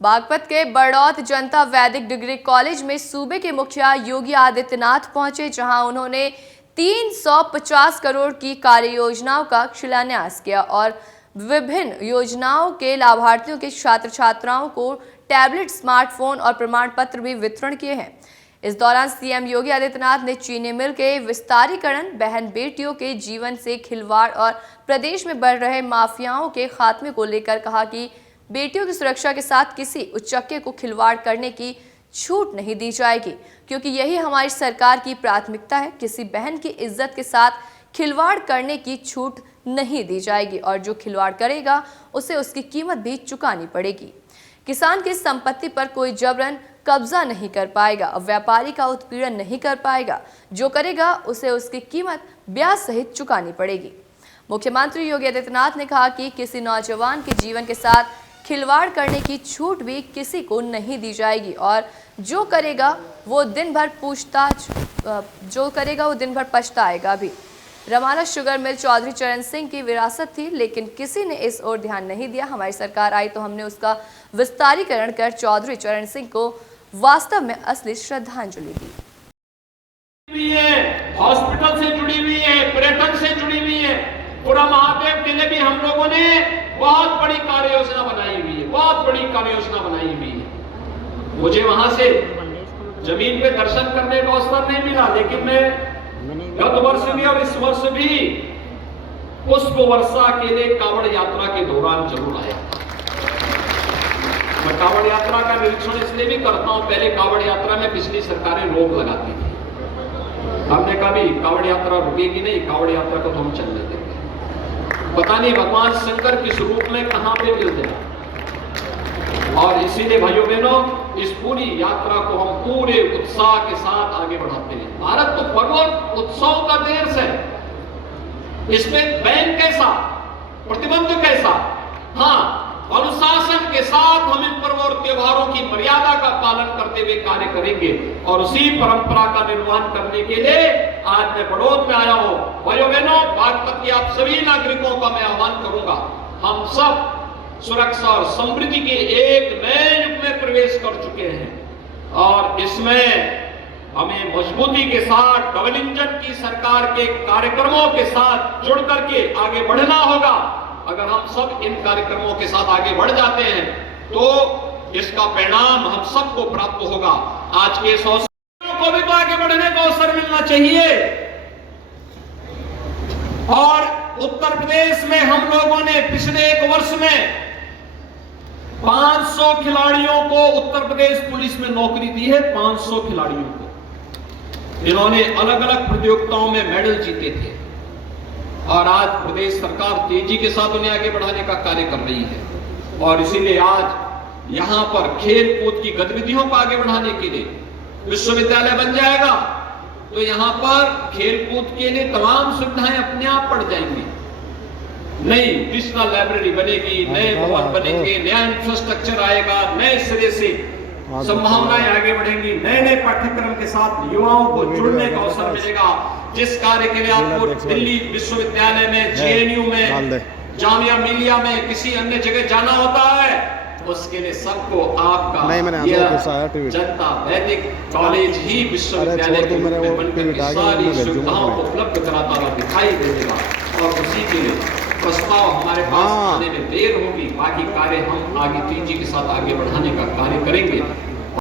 बागपत के बड़ौत जनता वैदिक degree college में सूबे के मुखिया योगी आदित्यनाथ पहुंचे, जहां उन्होंने 350 करोड़ की कार्य योजनाओं का शिलान्यास किया और विभिन्न योजनाओं के लाभार्थियों के छात्र छात्राओं को टैबलेट, स्मार्टफोन और प्रमाण पत्र भी वितरण किए हैं। इस दौरान सीएम योगी आदित्यनाथ ने चीनी मिल के विस्तारीकरण, बहन बेटियों के जीवन से खिलवाड़ और प्रदेश में बढ़ रहे माफियाओं के खात्मे को लेकर कहा कि बेटियों की सुरक्षा के साथ किसी उच्चक्के को खिलवाड़ करने की छूट नहीं दी जाएगी, क्योंकि यही हमारी सरकार की प्राथमिकता है। किसी बहन की इज्जत के साथ खिलवाड़ करने की छूट नहीं दी जाएगी और जो खिलवाड़ करेगा उसे उसकी कीमत भी चुकानी पड़ेगी। किसान की संपत्ति पर कोई जबरन कब्जा नहीं कर पाएगा, व्यापारी का उत्पीड़न नहीं कर पाएगा। जो करेगा उसे उसकी कीमत ब्याज सहित चुकानी पड़ेगी। मुख्यमंत्री योगी आदित्यनाथ ने कहा कि किसी नौजवान के जीवन के साथ खिलवाड़ करने की छूट भी किसी को नहीं दी जाएगी और जो करेगा वो दिन भर पछताएगा भी। रमाला शुगर मिल चौधरी चरण सिंह की विरासत थी, लेकिन किसी ने इस ओर ध्यान नहीं दिया। हमारी सरकार आई तो हमने उसका विस्तारीकरण कर चौधरी चरण सिंह को वास्तव में असली श्रद्धांजलि दी। हॉस्पिटल से जुड़ी हुई है, पर्यटन से जुड़ी हुई है। पूरा महादेव के लिए भी हम लोगों ने बहुत बड़ी कार्य योजना बनाई हुई है, बहुत बड़ी कार्य योजना बनाई हुई है। मुझे वहां से जमीन पे दर्शन करने का अवसर नहीं मिला, लेकिन मैं गत वर्ष भी और इस वर्ष भी पुष्प वर्षा के लिए कांवड़ यात्रा के दौरान जरूर आया। मैं कांवड़ यात्रा का निरीक्षण इसलिए भी करता हूं, पहले कांवड़ यात्रा में पिछली सरकारें रोक लगाती थी। हमने कहा भी कांवड़ यात्रा रुकेगी नहीं, कांवड़ यात्रा को तो हम चलने देंगे। पता नहीं भगवान शंकर किस रूप में कहां पे मिलते हैं, और इसीलिए भाइयों बहनों इस पूरी यात्रा को हम पूरे उत्साह के साथ आगे बढ़ाते हैं। भारत तो पर्व उत्सव का देश है, इसमें बैन कैसा, प्रतिबंध कैसा, हाँ अनुशासन के साथ हम इन पर्व और त्योहारों की मर्यादा का पालन करते हुए कार्य करेंगे और उसी परंपरा का निर्माण करने के लिए आज मैं बड़ौत में आया हूं। भाइयों बहनों, बागपत के आप सभी नागरिकों का मैं आह्वान करूंगा, हम सब सुरक्षा और समृद्धि के एक नए युग में प्रवेश कर चुके हैं और इसमें हमें मजबूती के साथ डबल इंजन की सरकार के कार्यक्रमों के साथ जुड़ करके आगे बढ़ना होगा। अगर हम सब इन कार्यक्रमों के साथ आगे बढ़ जाते हैं तो इसका परिणाम हम सबको प्राप्त होगा। आज के अवसरों को भी तो आगे बढ़ने का अवसर मिलना चाहिए और उत्तर प्रदेश में हम लोगों ने पिछले एक वर्ष में 500 खिलाड़ियों को उत्तर प्रदेश पुलिस में नौकरी दी है। 500 खिलाड़ियों को इन्होंने अलग अलग प्रतियोगिताओं में मेडल जीते थे और आज प्रदेश सरकार तेजी के साथ उन्हें आगे बढ़ाने का कार्य कर रही है और इसीलिए आज यहां पर खेल कूद की गतिविधियों को आगे बढ़ाने के लिए विश्वविद्यालय बन जाएगा तो यहां पर खेल कूद के लिए तमाम सुविधाएं अपने आप बढ़ जाएंगी। नई डिजिटल लाइब्रेरी बनेगी, नए भवन बनेंगे, नया इंफ्रास्ट्रक्चर आएगा, नए सिरे से संभावनाएं आगे बढ़ेंगी, नए नए पाठ्यक्रम के साथ युवाओं को जुड़ने का अवसर मिलेगा। जिस कार्य के लिए आपको दिल्ली विश्वविद्यालय में, जेएनयू में, जामिया मिलिया में, किसी अन्य जगह जाना होता है, उसके लिए सबको आपका जनता वैदिक कॉलेज ही विश्वविद्यालय के रूप में बनकर सारी सुविधाओं को उपलब्ध कराता हुआ दिखाई देगा और उसी के लिए प्रस्ताव हमारे पास आने में देर होगी। बाकी कार्य हम आगे तेजी के साथ आगे बढ़ाने का कार्य करेंगे।